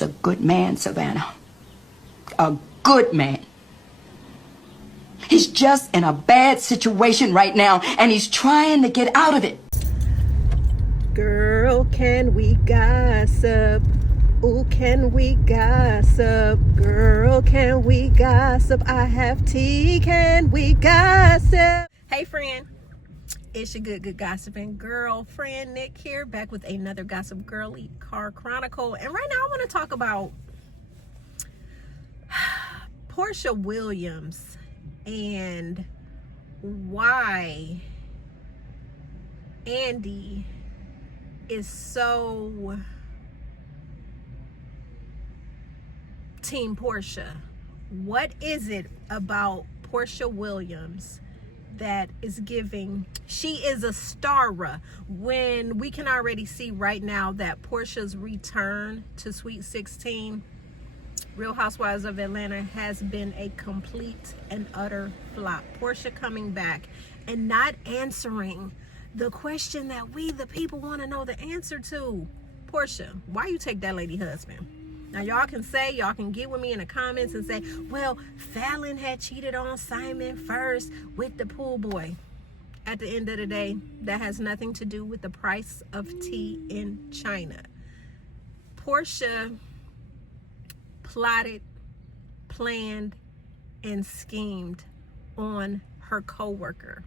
is a good man, Savannah. A good man. He's just in a bad situation right now, and he's trying to get out of it. Girl, can we gossip? Ooh, can we gossip? Girl, can we gossip? I have tea, can we gossip? Hey friend, it's your good gossiping girlfriend Nick here, back with another Gossip Girly Car Chronicle. And right now I want to talk about Porsha Williams and why Andy is so Team Porsha. What is it about Porsha Williams that is giving? She is a star when we can already see right now that Porsha's return to Sweet 16, Real Housewives of Atlanta, has been a complete and utter flop. Porsha coming back and not answering the question that we the people want to know the answer to. Porsha, why you take that lady husband? Now y'all can get with me in the comments and say, well, Fallon had cheated on Simon first with the pool boy. At the end of the day, that has nothing to do with the price of tea in China. Porsha plotted, planned, and schemed on her co-worker.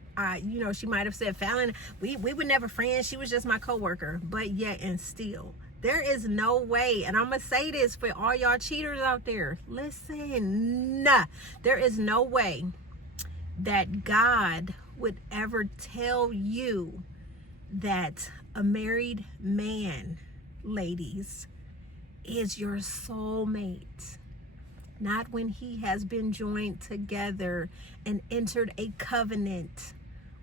She might have said, Fallon, we were never friends, she was just my co-worker. But yet and still, there is no way, and I'm gonna say this for all y'all cheaters out there, listen, there is no way that God would ever tell you that a married man, ladies, is your soulmate. Not when he has been joined together and entered a covenant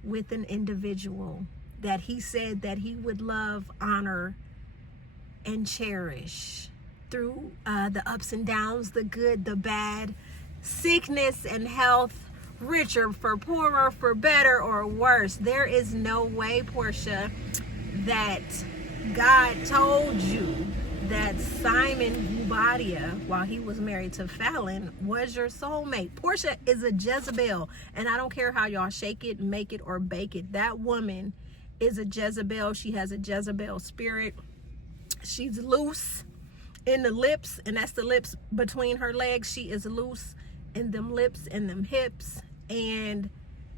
with an individual that he said that he would love, honor, and cherish through the ups and downs, the good, the bad, sickness and health, richer for poorer, for better or worse. There is no way, Porsha, that God told you that Simon Gubadia, while he was married to Fallon, was your soulmate. Porsha is a Jezebel, and I don't care how y'all shake it, make it, or bake it. That woman is a Jezebel. She has a Jezebel spirit. She's loose in the lips, and that's the lips between her legs. She is loose in them lips and them hips, and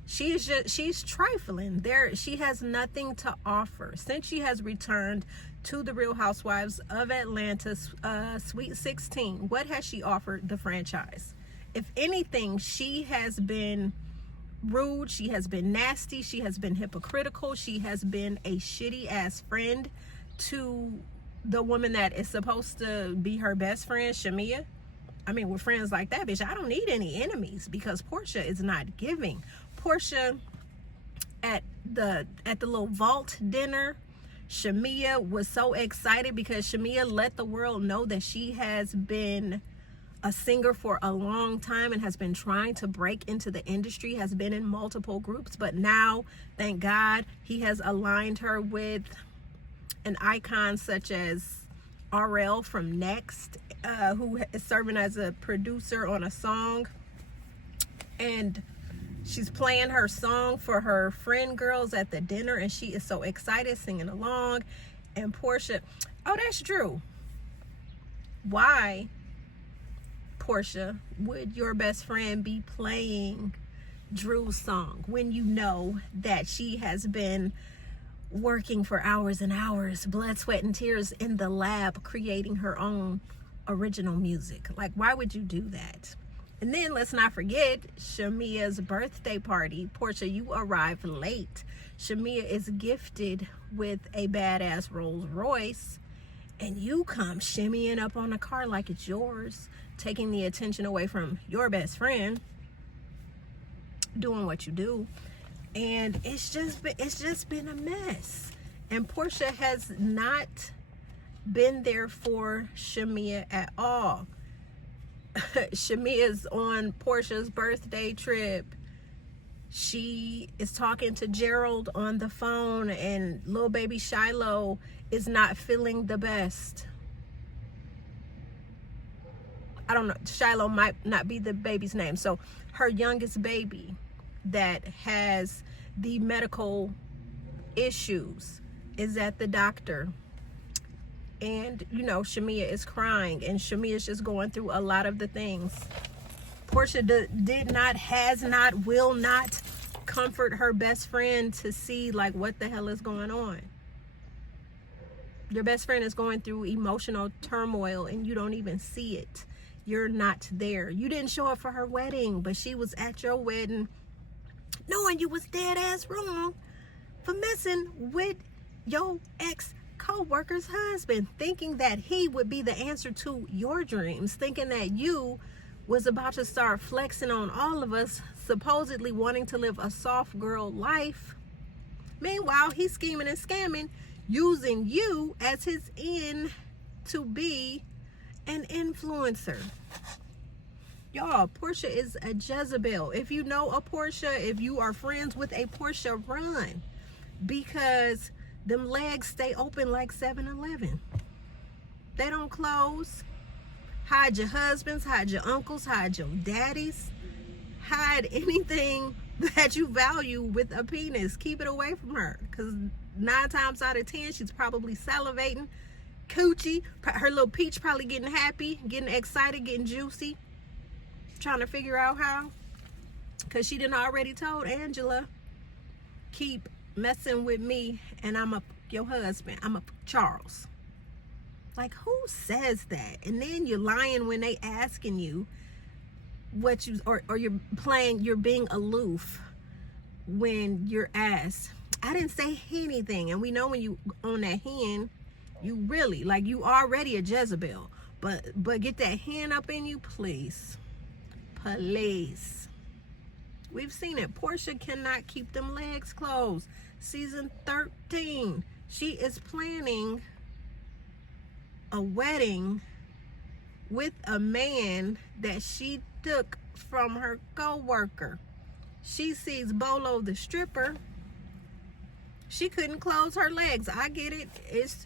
she's trifling. She has nothing to offer. Since she has returned to the Real Housewives of Atlanta, Sweet 16, what has she offered the franchise? If anything, she has been rude, she has been nasty, she has been hypocritical, she has been a shitty ass friend to the woman that is supposed to be her best friend, Shamia. I mean, with friends like that, bitch, I don't need any enemies, because Porsha is not giving. Porsha, at the little vault dinner, Shamia was so excited because Shamia let the world know that she has been a singer for a long time and has been trying to break into the industry, has been in multiple groups, but now, thank God, he has aligned her with an icon such as RL from Next, who is serving as a producer on a song, and she's playing her song for her friend girls at the dinner, and she is so excited, singing along. And Porsha, oh, that's Drew. Why, Porsha, would your best friend be playing Drew's song when you know that she has been working for hours and hours, blood, sweat, and tears in the lab, creating her own original music? Like, why would you do that? And then let's not forget Shamia's birthday party. Porsha, you arrived late. Shamia is gifted with a badass Rolls Royce, and you come shimmying up on the car like it's yours, taking the attention away from your best friend, doing what you do. And it's just been a mess. And Porsha has not been there for Shamia at all. Shamia's on Porsha's birthday trip. She is talking to Gerald on the phone, and little baby Shiloh is not feeling the best. I don't know, Shiloh might not be the baby's name. So her youngest baby that has the medical issues is at the doctor. And, you know, Shamia is crying, and Shamia is just going through a lot of the things. Porsha did not, has not, will not comfort her best friend to see, like, what the hell is going on. Your best friend is going through emotional turmoil, and you don't even see it. You're not there. You didn't show up for her wedding, but she was at your wedding knowing you was dead ass wrong for messing with your ex co-worker's husband, thinking that he would be the answer to your dreams, thinking that you was about to start flexing on all of us, supposedly wanting to live a soft girl life. Meanwhile, he's scheming and scamming, using you as his end to be an influencer. Y'all, Porsha is a Jezebel. If you know a Porsha, if you are friends with a Porsha, run, because them legs stay open like 7-Eleven. They don't close. Hide your husbands, hide your uncles, hide your daddies, hide anything that you value with a penis. Keep it away from her, because 9 times out of 10 she's probably salivating, coochie, her little peach probably getting happy, getting excited, getting juicy, trying to figure out how, because she done already told Angela, keep messing with me and I'm your husband, I'm a Charles. Like, who says that? And then you're lying when they asking you what you, or you're playing, you're being aloof when you're asked. I didn't say anything. And we know when you on that hen, you really, like, you already a Jezebel, but get that hen up in you, please. Please. We've seen it. Porsha cannot keep them legs closed. Season 13, she is planning a wedding with a man that she took from her co-worker. She sees Bolo the stripper. She couldn't close her legs. I get it. It's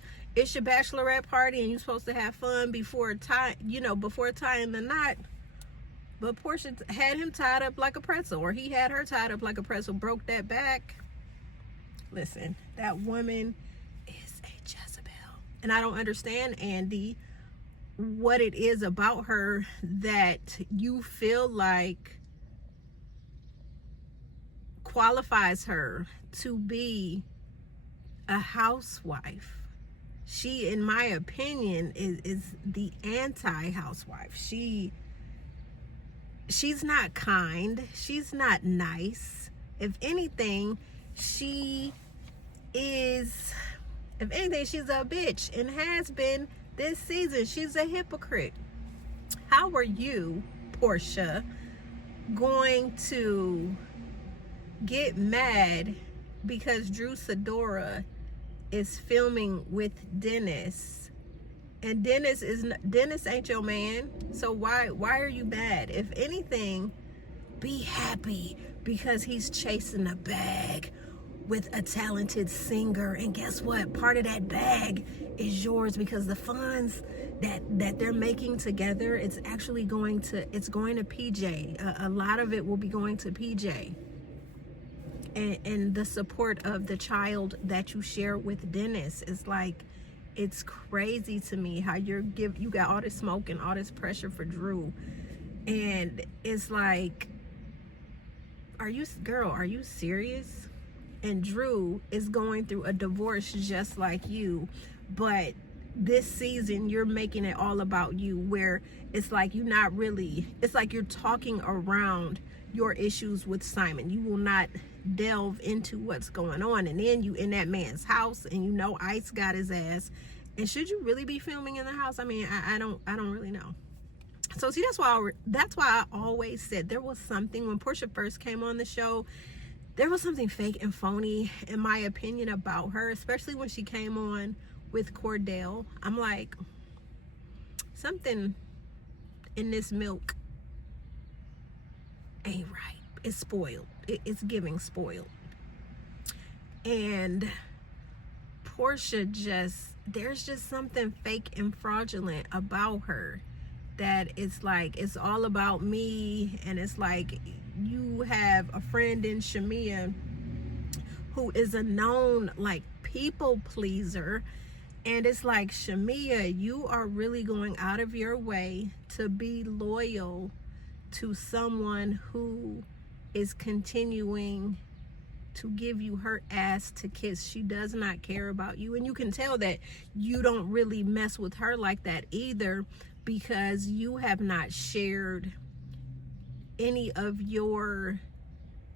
your bachelorette party and you're supposed to have fun before tying the knot. But Porsha had him tied up like a pretzel, or he had her tied up like a pretzel, broke that back. Listen, that woman is a Jezebel. And I don't understand, Andy, what it is about her that you feel like qualifies her to be a housewife. She, in my opinion, is the anti-housewife. She's not kind. She's not nice. If anything, she's a bitch and has been this season. She's a hypocrite. How are you, Porsha, going to get mad because Drew Sidora is filming with Dennis? And Dennis ain't your man. So why are you mad? If anything, be happy because he's chasing a bag with a talented singer. And guess what? Part of that bag is yours, because the funds that they're making together, it's going to PJ. A lot of it will be going to PJ. And the support of the child that you share with Dennis is like, it's crazy to me how you got all this smoke and all this pressure for Drew. And it's like, are you serious? And Drew is going through a divorce just like you, but this season you're making it all about you, where it's like it's like you're talking around your issues with Simon. You will not delve into what's going on, and then you in that man's house and Ice got his ass. And should you really be filming in the house? I mean, I don't really know. So see, that's why I always said there was something when Porsha first came on the show. There was something fake and phony, in my opinion, about her, especially when she came on with Cordell. I'm like, something in this milk ain't right. It's spoiled. It's giving spoiled. And Porsha there's just something fake and fraudulent about her. that it's like it's all about me, and it's like you have a friend in Shamia who is a known like people pleaser, and it's like, Shamia, you are really going out of your way to be loyal to someone who is continuing to give you her ass to kiss. She does not care about you, and you can tell that you don't really mess with her like that either, because you have not shared any of your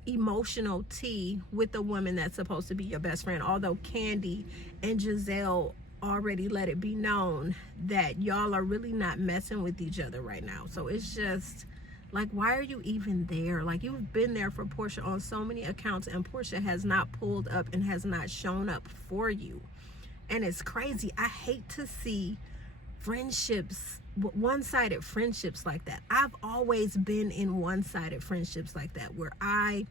emotional tea with the woman that's supposed to be your best friend. Although Candy and Giselle already let it be known that y'all are really not messing with each other right now. So it's just like, why are you even there? Like, you've been there for Porsha on so many accounts, and Porsha has not pulled up and has not shown up for you. And it's crazy. I hate to see friendships, one-sided friendships like that. I've always been in one-sided friendships like that, where I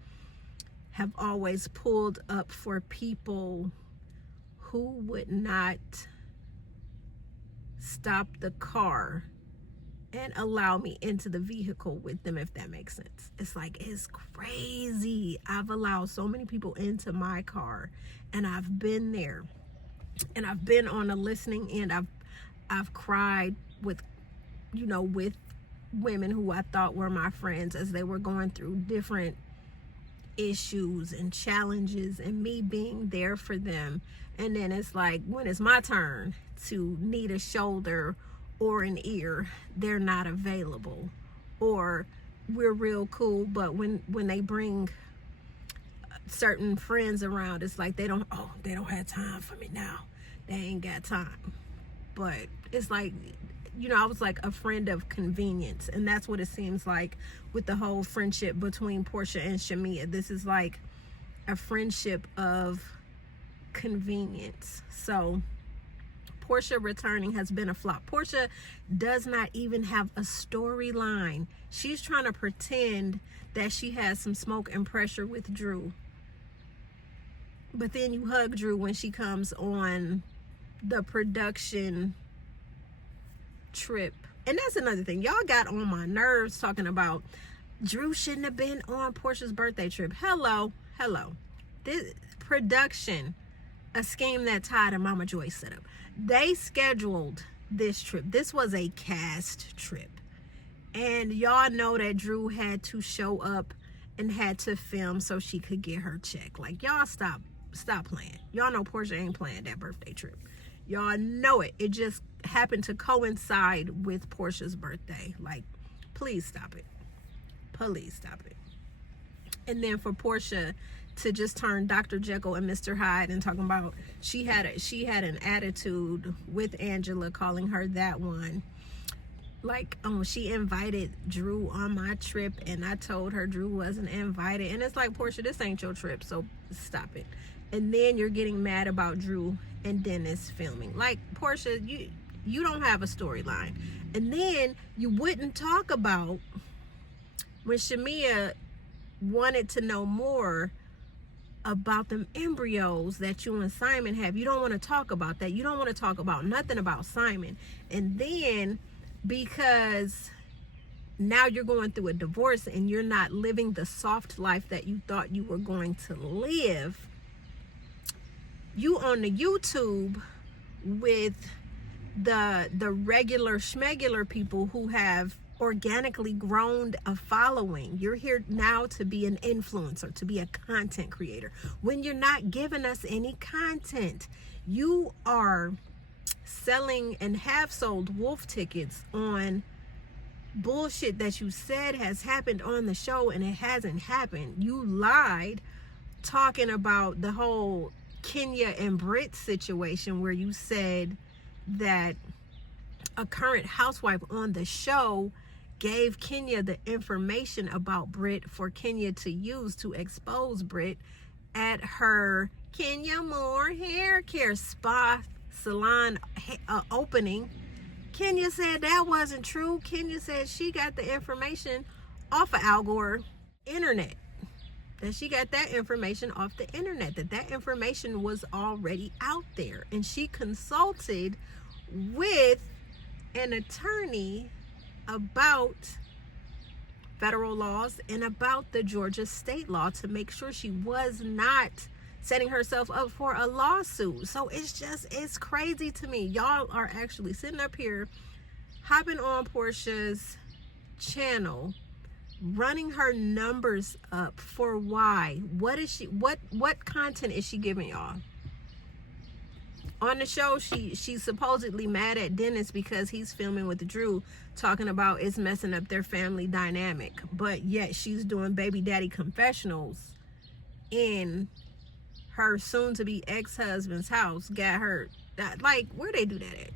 have always pulled up for people who would not stop the car and allow me into the vehicle with them, if that makes sense. It's like, it's crazy. I've allowed so many people into my car, and I've been there, and I've been on a listening end. I've cried with, you know, with women who I thought were my friends as they were going through different issues and challenges, and me being there for them. And then it's like, when it's my turn to need a shoulder or an ear, they're not available. Or we're real cool, but when they bring certain friends around, it's like they don't have time for me now. They ain't got time. But it's like, you know, I was like a friend of convenience, and that's what it seems like with the whole friendship between Porsha and Shamia. This is like a friendship of convenience. So Porsha returning has been a flop. Porsha does not even have a storyline. She's trying to pretend that she has some smoke and pressure with Drew, but then you hug Drew when she comes on the production trip. And that's another thing, y'all got on my nerves talking about Drew shouldn't have been on Porsha's birthday trip. Hello. This production, a scheme that Todd and Mama Joy set up. They scheduled this trip. This was a cast trip, and y'all know that Drew had to show up and had to film so she could get her check. Like, y'all stop playing. Y'all know Porsha ain't playing that birthday trip. Y'all know it. It just happened to coincide with Porsha's birthday. Like, please stop it. Please stop it. And then for Porsha to just turn Dr. Jekyll and Mr. Hyde and talking about she had an attitude with Angela, calling her that one. Like, oh, she invited Drew on my trip, and I told her Drew wasn't invited. And it's like, Porsha, this ain't your trip, so stop it. And then you're getting mad about Drew and Dennis filming. Like, Porsha, you don't have a storyline. And then you wouldn't talk about when Shamia wanted to know more about them embryos that you and Simon have. You don't want to talk about that. You don't want to talk about nothing about Simon. And then, because now you're going through a divorce and you're not living the soft life that you thought you were going to live, you on the YouTube with the regular schmegular people who have organically grown a following. You're here now to be an influencer, to be a content creator, when you're not giving us any content. You are selling and have sold wolf tickets on bullshit that you said has happened on the show, and it hasn't happened. You lied talking about the whole Kenya and Britt situation, where you said that a current housewife on the show gave Kenya the information about Britt for Kenya to use to expose Britt at her Kenya Moore hair care spa salon opening. Kenya said that wasn't true. Kenya said she got the information off of Al Gore internet. That she got that information off the internet. That information was already out there. And she consulted with an attorney about federal laws and about the Georgia state law to make sure she was not setting herself up for a lawsuit. So it's crazy to me. Y'all are actually sitting up here hopping on Porsha's channel, running her numbers up for why? What content is she giving y'all? On the show, she's supposedly mad at Dennis because he's filming with Drew, talking about it's messing up their family dynamic. But yet she's doing baby daddy confessionals in her soon-to-be ex-husband's house. Got her, like, where they do that at?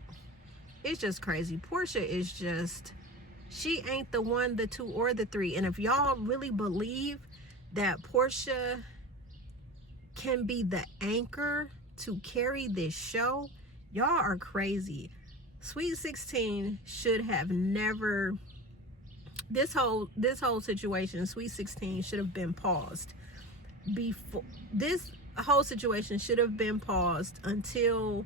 It's just crazy. Porsha is just, she ain't the one, the two, or the three. And if y'all really believe that Porsha can be the anchor to carry this show, y'all are crazy. Sweet 16 should have never, this whole situation, Sweet 16 should have been paused before. This whole situation should have been paused until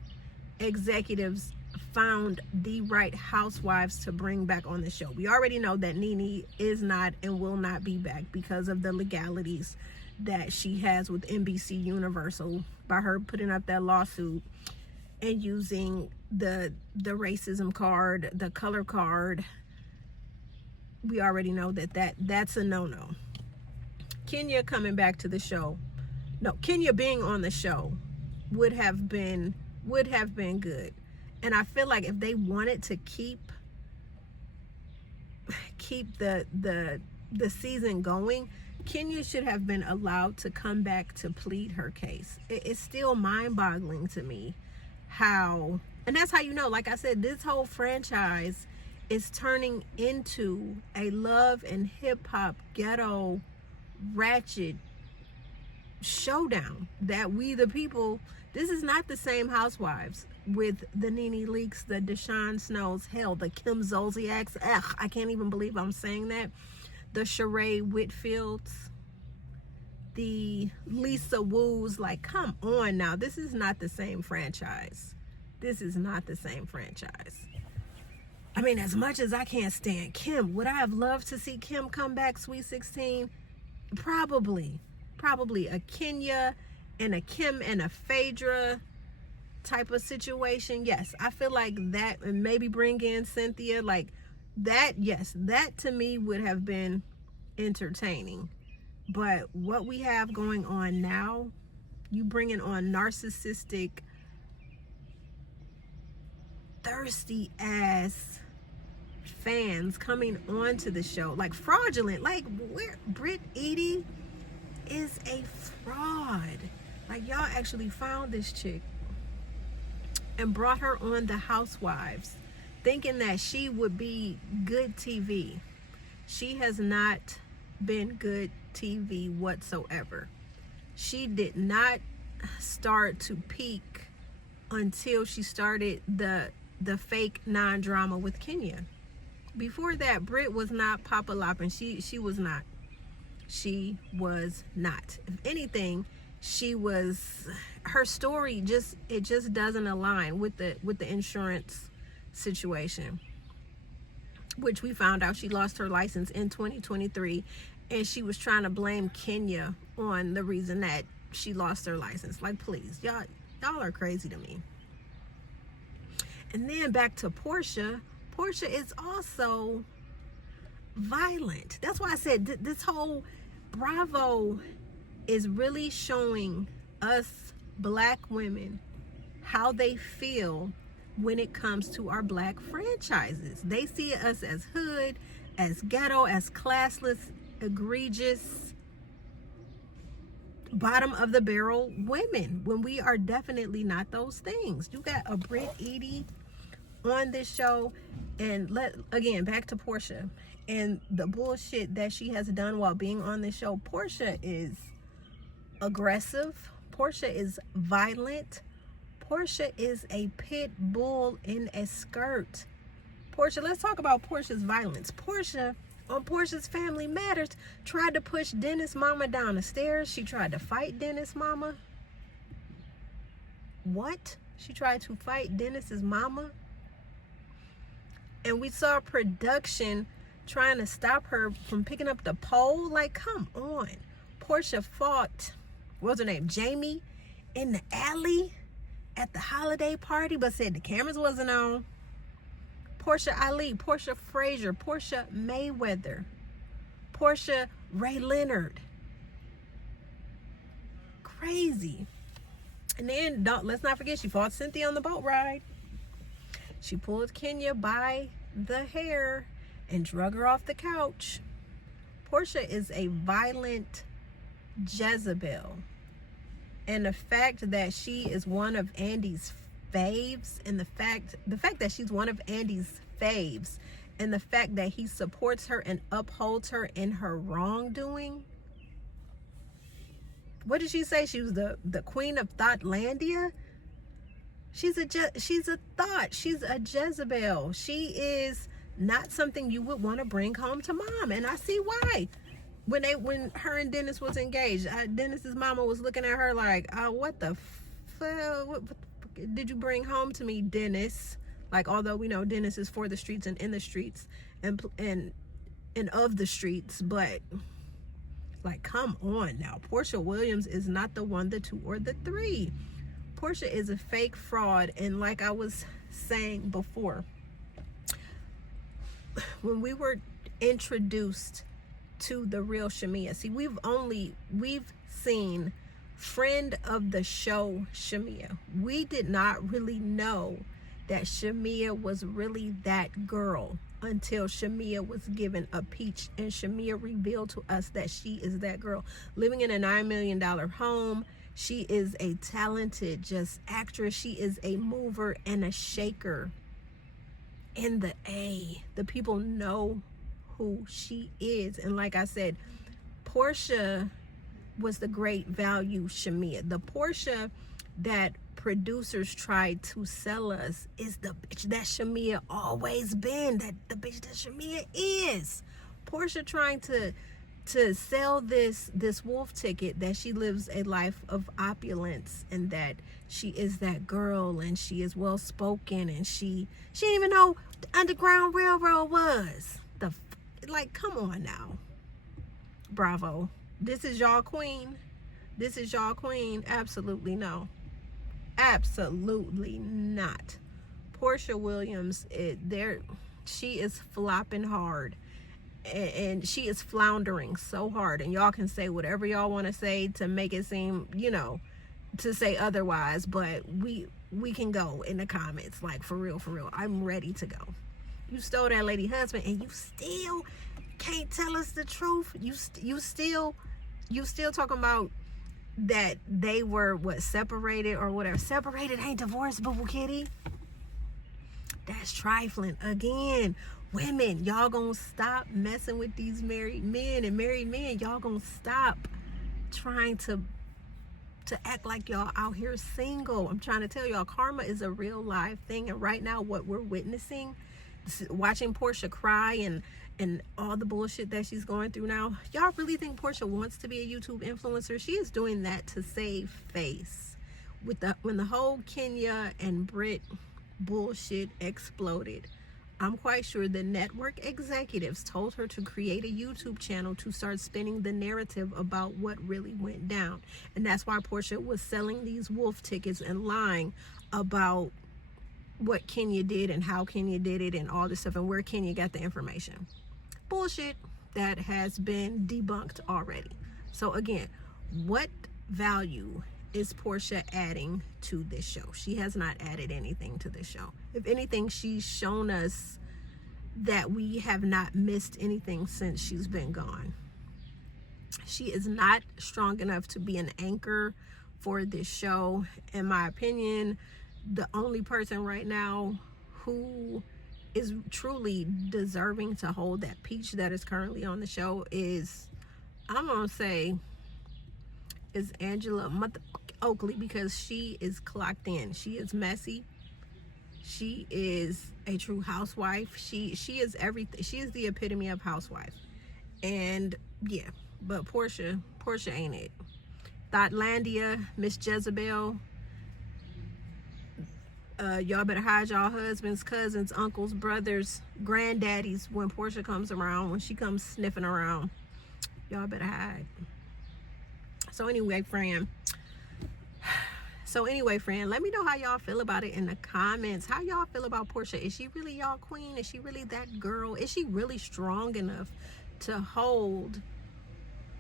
executives found the right housewives to bring back on the show. We already know that Nene is not and will not be back because of the legalities that she has with NBC Universal by her putting up that lawsuit and using the racism card, the color card. We already know that's a no-no. Kenya coming back to the show, no, Kenya being on the show would have been good. And I feel like if they wanted to keep the season going, Kenya should have been allowed to come back to plead her case. It's still mind-boggling to me how, and that's how you know, like I said, this whole franchise is turning into a love and hip-hop ghetto ratchet showdown that we the people, this is not the same housewives with the Nene Leakes, the Deshaun Snows, hell, the Kim Zolciaks, I can't even believe I'm saying that, the Sheree Whitfields, the Lisa Woos. Like, come on now, this is not the same franchise. This is not the same franchise. I mean, as much as I can't stand Kim, would I have loved to see Kim come back Sweet 16? Probably a Kenya and a Kim and a Phaedra type of situation. Yes, I feel like that, and maybe bring in Cynthia, like that. Yes, that to me would have been entertaining. But what we have going on now, you bringing on narcissistic, thirsty ass fans coming onto the show, like fraudulent, like where Britt Edie is a fraud. Like, y'all actually found this chick and brought her on the Housewives thinking that she would be good TV. She has not been good TV whatsoever. She did not start to peak until she started the fake non-drama with Kenya. Before that, Britt was not pop-a-lopping. She was not. She was not. If anything, her story just doesn't align with the insurance situation, which we found out she lost her license in 2023, and she was trying to blame Kenya on the reason that she lost her license. Like, please, y'all are crazy to me. And then back to Porsha. Porsha is also violent. That's why I said this whole Bravo is really showing us black women how they feel when it comes to our black franchises. They see us as hood, as ghetto, as classless, egregious, bottom of the barrel women, when we are definitely not those things. You got a Britt Edie on this show, and again, back to Porsha and the bullshit that she has done while being on this show. Porsha is aggressive. Porsha is violent. Porsha is a pit bull in a skirt. Porsha, let's talk about Porsha's violence. Porsha, on Porsha's Family Matters, tried to push Dennis' mama down the stairs. She tried to fight Dennis' mama. What? She tried to fight Dennis's mama? And we saw production trying to stop her from picking up the pole. Like, come on. Porsha fought, what's her name, Jamie, in the alley at the holiday party, but said the cameras wasn't on. Porsha Ali, Porsha Frazier, Porsha Mayweather, Porsha Ray Leonard. Crazy. And then let's not forget, she fought Cynthia on the boat ride. She pulled Kenya by the hair and drug her off the couch. Porsha is a violent Jezebel. And the fact that she is one of Andy's faves, and the fact that she's one of Andy's faves, and the fact that he supports her and upholds her in her wrongdoing. What did she say? She was the queen of Thoughtlandia. She's a thought. She's a Jezebel. She is not something you would want to bring home to mom, and I see why. When her and Dennis was engaged, Dennis's mama was looking at her like, what the fuck? What did you bring home to me, Dennis? Like, although we know Dennis is for the streets and in the streets and of the streets, but like, come on now. Porsha Williams is not the 1, the 2, or the 3. Porsha is a fake fraud, and like I was saying before, when we were introduced to the real Shamea, see, we've seen friend of the show Shamea. We did not really know that Shamea was really that girl until Shamea was given a peach, and Shamea revealed to us that she is that girl, living in a $9 million home. She is a talented just actress. She is a mover and a shaker in the A. The people know who she is. And like I said, Porsha was the great value Shamea. The Porsha that producers tried to sell us is the bitch that Shamea always been. That the bitch that Shamea is. Porsha trying to sell this wolf ticket that she lives a life of opulence, and that she is that girl, and she is well spoken, and she didn't even know the Underground Railroad was. Like, come on now. Bravo. This is y'all queen. This is y'all queen. Absolutely no. Absolutely not. Porsha Williams, she is flopping hard, and she is floundering so hard, and y'all can say whatever y'all want to say to make it seem, to say otherwise, but we can go in the comments, like, for real, I'm ready to go. You stole that lady husband, and you still can't tell us the truth. You still talking about that they were separated or whatever. Separated ain't divorced, boo boo kitty. That's trifling. Again, women, y'all gonna stop messing with these married men, and married men, y'all gonna stop trying to act like y'all out here single. I'm trying to tell y'all, karma is a real live thing, and right now what we're witnessing, watching Porsha cry and all the bullshit that she's going through now. Y'all really think Porsha wants to be a YouTube influencer? She is doing that to save face. When the whole Kenya and Brit bullshit exploded, I'm quite sure the network executives told her to create a YouTube channel to start spinning the narrative about what really went down. And that's why Porsha was selling these wolf tickets and lying about what Kenya did and how Kenya did it and all this stuff, and where Kenya got the information. Bullshit that has been debunked already. So again, what value is Porsha adding to this show? She has not added anything to this show. If anything, she's shown us that we have not missed anything since she's been gone. She is not strong enough to be an anchor for this show. In my opinion, the only person right now who is truly deserving to hold that peach that is currently on the show is, I'm gonna say, is Angela Oakley, because she is clocked in. She is messy. She is a true housewife. She is everything. She is the epitome of housewife. And yeah, but Porsha ain't it. Thoughtlandia, Miss Jezebel, Y'all better hide y'all husbands, cousins, uncles, brothers, granddaddies when Porsha comes around, when she comes sniffing around. Y'all better hide. So anyway, friend, let me know how y'all feel about it in the comments. How y'all feel about Porsha? Is she really y'all queen? Is she really that girl? Is she really strong enough to hold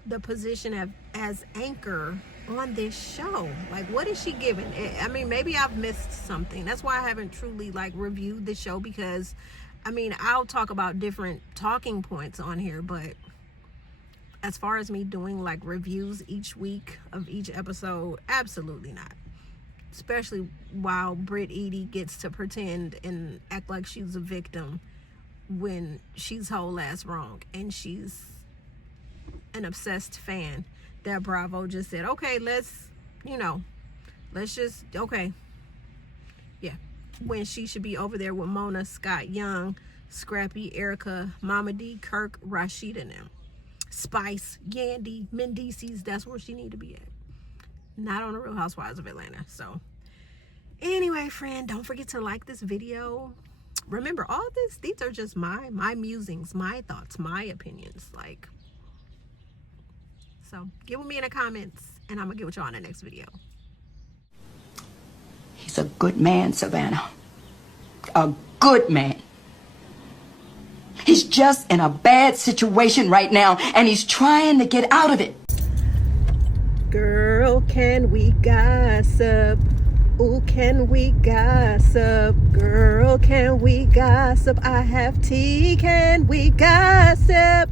the position as anchor on this show? Like, what is she giving? I mean, maybe I've missed something. That's why I haven't truly like reviewed the show, because I mean, I'll talk about different talking points on here, but as far as me doing like reviews each week of each episode, absolutely not. Especially while Britt Edie gets to pretend and act like she's a victim when she's whole ass wrong, and she's an obsessed fan that Bravo just said, okay, let's just, okay. Yeah. When she should be over there with Mona, Scott Young, Scrappy, Erica, Mama D, Kirk, Rashida and them. Spice, Yandy, Mendices, that's where she need to be at. Not on the Real Housewives of Atlanta. So anyway, friend, don't forget to like this video. Remember, all these are just my musings, my thoughts, my opinions. Like, so get with me in the comments, and I'm gonna get with y'all in the next video. He's a good man, Savannah. A good man. He's just in a bad situation right now, and he's trying to get out of it. Girl, can we gossip? Ooh, can we gossip? Girl, can we gossip? I have tea, can we gossip?